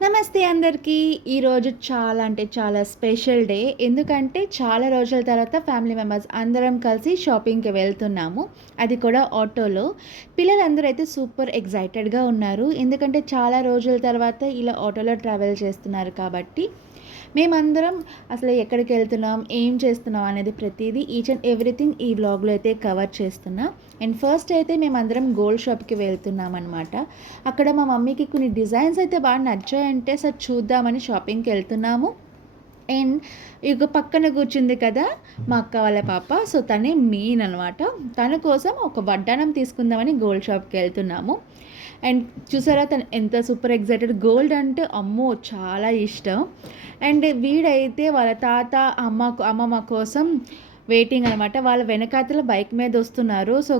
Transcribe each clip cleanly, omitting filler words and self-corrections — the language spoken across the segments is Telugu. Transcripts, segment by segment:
నమస్తే అందరికీ. ఈరోజు చాలా అంటే చాలా స్పెషల్ డే. ఎందుకంటే చాలా రోజుల తర్వాత ఫ్యామిలీ మెంబర్స్ అందరం కలిసి షాపింగ్‌కి వెళ్తున్నాము. అది కూడా ఆటోలో. పిల్లలందరూ అయితే సూపర్ ఎక్సైటెడ్‌గా ఉన్నారు. ఎందుకంటే చాలా రోజుల తర్వాత ఇలా ఆటోలో ట్రావెల్ చేస్తున్నారు కాబట్టి. మేమందరం అసలు ఎక్కడికెళ్తున్నాం, ఏం చేస్తున్నాం అనేది ప్రతీదీ ఈచ్ అండ్ ఎవ్రీథింగ్ ఈ వ్లాగ్‌లో అయితే కవర్ చేస్తున్నా. అండ్ ఫస్ట్ అయితే మేమందరం గోల్డ్ షాప్‌కి వెళ్తున్నామనమాట. అక్కడ మా మమ్మీకి కొన్ని డిజైన్స్ అయితే బాగా నచ్చాయంటే సరే చూద్దామని షాపింగ్‌కెళ్తున్నాము. అండ్ ఇక పక్కన కూర్చుంది కదా మా అక్క వాళ్ళ పాప. సో, తనే మెయిన్ అనమాట. తన కోసం ఒక వడ్డానం తీసుకుందామని గోల్డ్ షాప్‌కెళ్తున్నాము. అండ్ చూసారా తను ఎంత సూపర్ ఎక్సైటెడ్. గోల్డ్ అంటే అమ్మో చాలా ఇష్టం. అండ్ వీడైతే వాళ్ళ తాత అమ్మమ్మ కోసం వెయిటింగ్ అనమాట. వాళ్ళ వెనకాతల బైక్ మీద వస్తున్నారు. సో,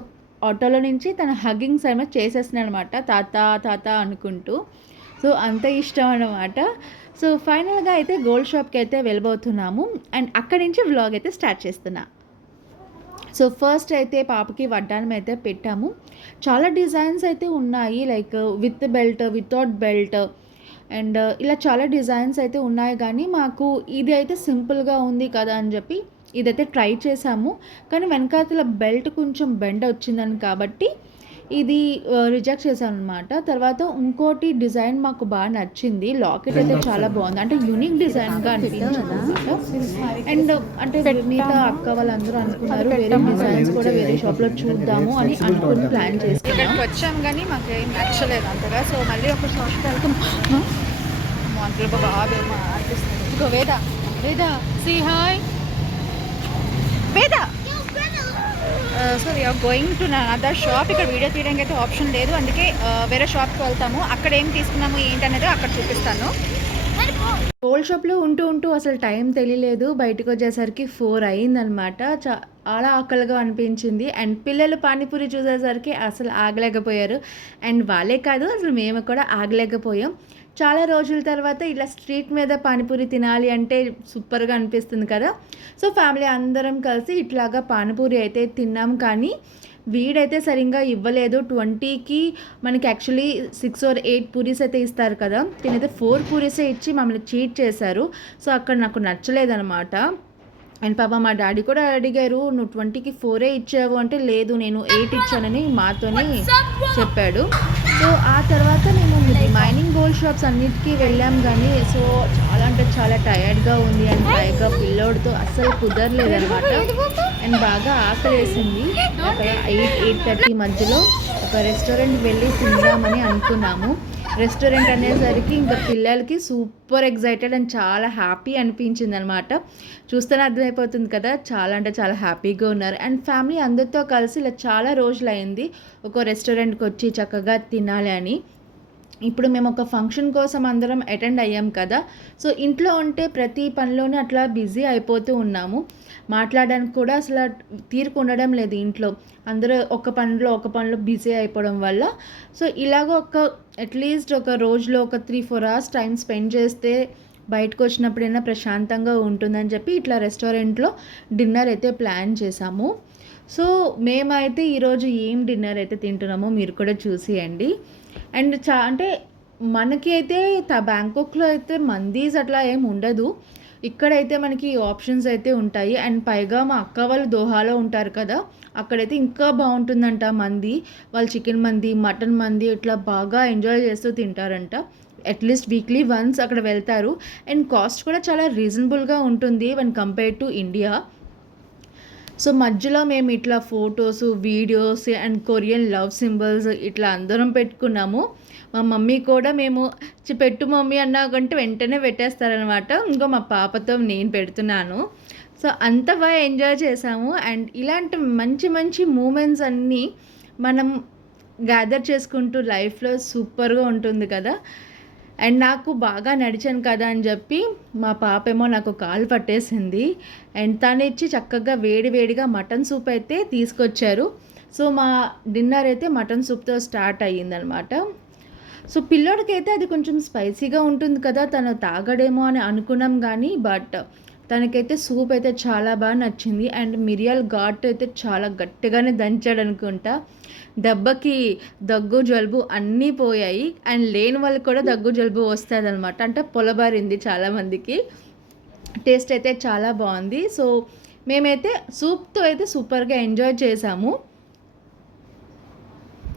ఆటోలో నుంచి తన హగ్గింగ్స్ ఏమో చేసేస్తున్నాడు అనమాట. తాత తాత అనుకుంటూ. సో, అంత ఇష్టం అనమాట. సో, ఫైనల్‌గా అయితే గోల్డ్ షాప్‌కి అయితే వెళ్ళబోతున్నాము. అండ్ అక్కడి నుంచి వ్లాగ్ అయితే స్టార్ట్ చేస్తున్నా. సో, ఫస్ట్ అయితే పాపకి వడ్డానం అయితే పెట్టాము. చాలా డిజైన్స్ అయితే ఉన్నాయి. Like with belt, without belt and ఇలా చాలా డిజైన్స్ అయితే ఉన్నాయి. కానీ మాకు ఇది అయితే సింపుల్‌గా ఉంది కదా అని చెప్పి ఇదైతే ట్రై చేసాము. కానీ వెనకాతల బెల్ట్ కొంచెం బెండ్ వచ్చిందని కాబట్టి ఇది రిజెక్ట్ చేశాననమాట. తర్వాత ఇంకోటి డిజైన్ మాకు బాగా నచ్చింది. లాకెట్ అయితే చాలా బాగుంది. అంటే యూనిక్ డిజైన్‌గా అనిపించిందనమాట. అండ్ అంటే మిగతా అక్క వాళ్ళందరూ అనుకున్నారు వేరే డిజైన్స్ కూడా వేరే షాప్‌లో చూద్దాము అని అనుకుని ప్లాన్ చేసుకున్నాం. ఇక్కడికి వచ్చాం కానీ మాకు ఏం నచ్చలేదు అంతగా. సో, మళ్ళీ ఒక షాప్‌కి వెళ్తాం. అందులో బాగా అనిపిస్తుంది. ఇంకో Veda see hi Veda. So we're going to other shop. ఇక్కడ వీడియో తీయడానికి అయితే ఆప్షన్ లేదు. అందుకే వేరే షాప్కి వెళ్తాము. అక్కడ ఏం తీసుకున్నాము ఏంటనేది అక్కడ చూపిస్తాను. గోల్డ్ షాప్లో ఉంటూ అసలు టైం తెలియలేదు. బయటకు వచ్చేసరికి 4 అయిందనమాట. చాలా ఆకలిగా అనిపించింది. అండ్ పిల్లలు పానీపూరి చూసేసరికి అసలు ఆగలేకపోయారు. అండ్ వాళ్ళే కాదు అసలు మేము కూడా ఆగలేకపోయాం. చాలా రోజుల తర్వాత ఇలా స్ట్రీట్ మీద పానీపూరి తినాలి అంటే సూపర్గా అనిపిస్తుంది కదా. సో, ఫ్యామిలీ అందరం కలిసి ఇట్లాగా పానీపూరి అయితే తిన్నాం. కానీ వీడైతే సరిగ్గా ఇవ్వలేదు. 20కి మనకి యాక్చువల్లీ 6 or 8 పూరీస్ అయితే ఇస్తారు కదా. తినైతే 4 పూరీసే ఇచ్చి మమ్మల్ని చీట్ చేశారు. సో, అక్కడ నాకు నచ్చలేదనమాట. అండ్ పాప మా డాడీ కూడా అడిగారు, నువ్వు 20కి 4 ఇచ్చావు అంటే, లేదు నేను 8 ఇచ్చానని మాతోనే చెప్పాడు. సో, ఆ తర్వాత మేము మైనింగ్ గోల్డ్ షాప్స్ అన్నిటికీ వెళ్ళాం. కానీ సో చాలా అంటే చాలా టయర్డ్గా ఉంది. అండ్ పైగా పిల్లోడితో అస్సలు కుదరలేదనమాట. అండ్ బాగా ఆకలేసింది. అక్కడ 8-8:30 మధ్యలో ఒక రెస్టారెంట్ వెళ్ళి తిందామని అనుకున్నాము. రెస్టారెంట్ అనేసరికి ఇంకా పిల్లలకి సూపర్ ఎక్సైటెడ్ అండ్ చాలా హ్యాపీ అనిపించింది అనమాట. చూస్తేనే అర్థమైపోతుంది కదా, చాలా అంటే చాలా హ్యాపీగా ఉన్నారు. అండ్ ఫ్యామిలీ అందరితో కలిసి ఇలా చాలా రోజులైంది ఒక రెస్టారెంట్కి వచ్చి చక్కగా తినాలి అని. ఇప్పుడు మేము ఒక ఫంక్షన్ కోసం అందరం అటెండ్ అయ్యాం కదా. సో, ఇంట్లో ఉంటే ప్రతి పనిలోనే అట్లా బిజీ అయిపోతూ ఉన్నాము. మాట్లాడడానికి కూడా అసలు తీరిక ఉండడం లేదు ఇంట్లో. అందరూ ఒక పనిలో బిజీ అయిపోవడం వల్ల. సో, ఇలాగ అట్లీస్ట్ ఒక రోజులో ఒక 3-4 అవర్స్ టైం స్పెండ్ చేస్తే బయటకు వచ్చినప్పుడైనా ప్రశాంతంగా ఉంటుందని చెప్పి ఇట్లా రెస్టారెంట్లో డిన్నర్ అయితే ప్లాన్ చేశాము. సో, మేమైతే ఈరోజు ఏం డిన్నర్ అయితే తింటున్నామో మీరు కూడా చూసేయండి. అండ్ అంటే మనకి అయితే బ్యాంకాక్లో అయితే మందీస్ అట్లా ఏమి ఉండదు. ఇక్కడైతే మనకి ఆప్షన్స్ అయితే ఉంటాయి. అండ్ పైగా మా అక్క వాళ్ళు దోహాలో ఉంటారు కదా, అక్కడైతే ఇంకా బాగుంటుందంట మంది. వాళ్ళు చికెన్ మంది, మటన్ మంది ఇట్లా బాగా ఎంజాయ్ చేస్తూ తింటారంట. అట్లీస్ట్ వీక్లీ వన్స్ అక్కడ వెళ్తారు. అండ్ కాస్ట్ కూడా చాలా రీజనబుల్గా ఉంటుంది when compare to India. So, మధ్యలో మేము ఇట్లా photos, videos and Korean love symbols ఇట్లా అందరం పెట్టుకున్నాము. మా మమ్మీ కూడా మేము పెట్టు మమ్మీ అన్నా కంటే వెంటనే పెట్టేస్తారనమాట. ఇంకో మా పాపతో నేను పెడుతున్నాను. సో, అంత బాగా ఎంజాయ్ చేసాము. అండ్ ఇలాంటి మంచి మంచి మూమెంట్స్ అన్నీ మనం గ్యాదర్ చేసుకుంటూ లైఫ్లో సూపర్గా ఉంటుంది కదా. అండ్ నాకు బాగా నడిచాను కదా అని చెప్పి మా పాప ఏమో నాకు కాలు పట్టేసింది. అండ్ తను ఇచ్చి చక్కగా వేడిగా మటన్ సూప్ అయితే తీసుకొచ్చారు. సో, మా డిన్నర్ అయితే మటన్ సూప్తో స్టార్ట్ అయ్యిందనమాట. సో, పిల్లోడికైతే అది కొంచెం స్పైసీగా ఉంటుంది కదా, తను తాగడేమో అని అనుకున్నాం. కానీ బట్ తనకైతే సూప్ అయితే చాలా బాగా నచ్చింది. అండ్ మిరియాల ఘాటు అయితే చాలా గట్టిగానే దంచాడనుకుంటా. దెబ్బకి దగ్గు, జలుబు అన్నీ పోయాయి. అండ్ లేని వాళ్ళకి కూడా దగ్గు, జలుబు వస్తదనమాట. అంటే పొలబారింది చాలామందికి. టేస్ట్ అయితే చాలా బాగుంది. సో మేమైతే సూప్‌తో అయితే సూపర్‌గా ఎంజాయ్ చేశాము.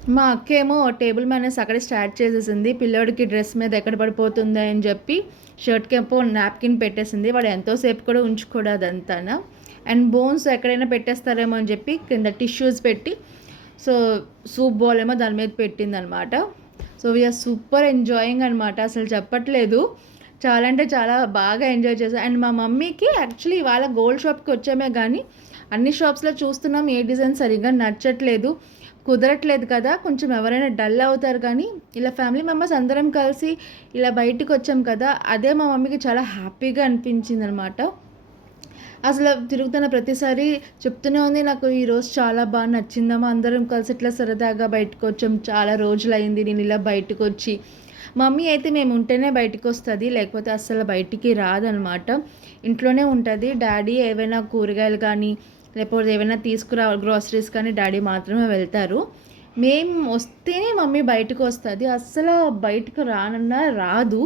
మా అక్కేమో టేబుల్ మేనర్స్ అక్కడే స్టార్ట్ చేసేసింది. పిల్లోడికి డ్రెస్ మీద ఎక్కడ పడిపోతుందా అని చెప్పి షర్ట్‌కేమో నాప్కిన్ పెట్టేసింది. వాడు ఎంతో సేపు కూడా ఉంచుకోడు అదంతాన. అండ్ బోన్స్ ఎక్కడైనా పెట్టేస్తారేమో అని చెప్పి కింద టిష్యూస్ పెట్టి సో సూప్ బౌల్ ఏమో దాని మీద పెట్టిందనమాట. సో వీఆర్ సూపర్ ఎంజాయింగ్ అనమాట. అసలు చెప్పట్లేదు. చాలా అంటే చాలా బాగా ఎంజాయ్ చేసాం. అండ్ మా మమ్మీకి యాక్చువల్లీ ఇవాళ గోల్డ్ షాప్‌కి వచ్చామే కానీ అన్ని షాప్స్‌లో చూస్తున్నాం ఏ డిజైన్ సరిగ్గా నచ్చట్లేదు. కుదరట్లేదు కదా! కొంచెం ఎవరైనా డల్ అవుతారు కానీ ఇలా ఫ్యామిలీ మెంబర్స్ అందరం కలిసి ఇలా బయటికొచ్చాం కదా! అదే మా మమ్మీకి చాలా హ్యాపీగా అనిపించిందనమాట. అసలు తిరుగుతున్న ప్రతిసారి చెప్తూనే ఉంది, నాకు ఈరోజు చాలా బాగా నచ్చిందమ్మా. అందరం కలిసి ఇట్లా సరదాగా బయటకొచ్చాం. చాలా రోజులయింది నేను ఇలా బయటకొచ్చి. మమ్మీ అయితే మేము ఉంటేనే బయటికొస్తది. లేకపోతే అస్సలు బయటికి రాదనమాట. ఇంట్లోనే ఉంటది. డ్యాడీ ఏవైనా కూరగాయలు కానీ లేకపోతే ఏవైనా గ్రోసరీస్ కానీ డ్యాడీ మాత్రమే వెళ్తారు. మేము వస్తేనే మమ్మీ బయటకొస్తది. అస్సలు బయటకు రానన్నా రాదు.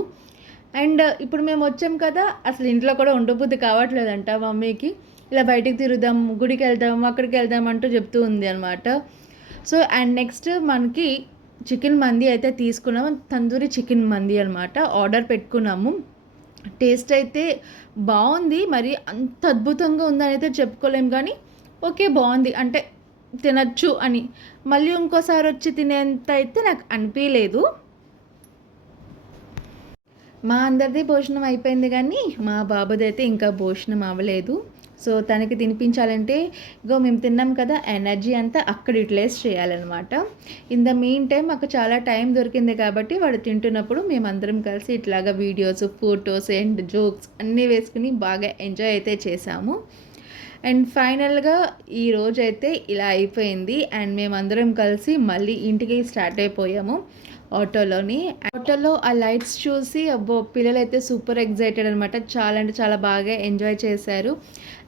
అండ్ ఇప్పుడు మేము వచ్చాం కదా! అసలు ఇంట్లో కూడా ఉండబుద్ధి కావట్లేదంట మమ్మీకి. ఇలా బయటికి తిరుగుదాం, గుడికెళ్దాం, అక్కడికెళ్దాం అంటూ చెప్తూ ఉంది అనమాట. సో అండ్ నెక్స్ట్ మనకి చికెన్ మంది అయితే తీసుకున్నాము. తందూరి చికెన్ మంది అనమాట. ఆర్డర్ పెట్టుకున్నాము. టేస్ట్ అయితే బావుంది. మరి అంత అద్భుతంగా ఉందని అయితే చెప్పుకోలేము కానీ ఓకే బావుంది. అంటే తినొచ్చు అని. మళ్ళీ ఇంకోసారి వచ్చి తినేంత అయితే నాకు అనిపియలేదు. మా అందరిది భోజనం అయిపోయింది కానీ మా బాబుదైతే ఇంకా భోజనం అవ్వలేదు. సో తనకి తినిపించాలంటే ఇగో మేము తిన్నాం కదా ఎనర్జీ అంతా అక్కడ యుటిలైజ్ చేయాలన్నమాట. ఇన్ ద మీన్ టైమ్ మాకు చాలా టైం దొరికింది కాబట్టి వాడు తింటున్నప్పుడు మేమందరం కలిసి ఇట్లాగా వీడియోస్, ఫోటోస్ అండ్ జోక్స్ అన్నీ వేసుకుని బాగా ఎంజాయ్ అయితే చేసాము. అండ్ ఫైనల్‌గా ఈరోజైతే ఇలా అయిపోయింది. అండ్ మేమందరం కలిసి మళ్ళీ ఇంటికి స్టార్ట్ అయిపోయాము ఆటోలోని. ఆటోలో ఆ లైట్స్ చూసి అబ్బో! పిల్లలైతే సూపర్ ఎక్సైటెడ్ అనమాట. చాలా అంటే చాలా బాగా ఎంజాయ్ చేశారు.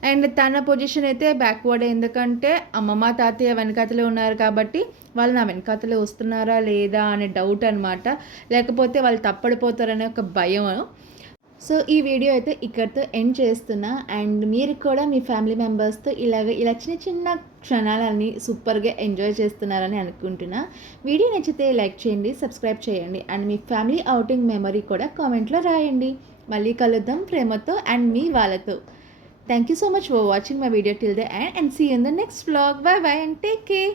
అండ్ తన పొజిషన్ అయితే బ్యాక్వర్డ్. ఎందుకంటే అమ్మమ్మ, తాతయ్య వెనకాతలే ఉన్నారు కాబట్టి వాళ్ళు నా వెనకాతలే వస్తున్నారా లేదా అనే డౌట్ అనమాట. లేకపోతే వాళ్ళు తప్పడిపోతారనే ఒక భయం. సో ఈ వీడియో అయితే ఇక్కడితో ఎండ్ చేస్తున్నా. అండ్ మీరు కూడా మీ ఫ్యామిలీ మెంబర్స్తో ఇలా చిన్న చిన్న క్షణాలన్నీ సూపర్గా ఎంజాయ్ చేస్తున్నారని అనుకుంటున్నా. వీడియో నచ్చితే లైక్ చేయండి, సబ్స్క్రైబ్ చేయండి. అండ్ మీ ఫ్యామిలీ అవుటింగ్ మెమరీ కూడా కామెంట్లో రాయండి. మళ్ళీ కలుద్దాం ప్రేమతో అండ్ మీ వాళ్ళతో. Thank you so much for watching my video till the end and see you in the next vlog. Bye bye and take care.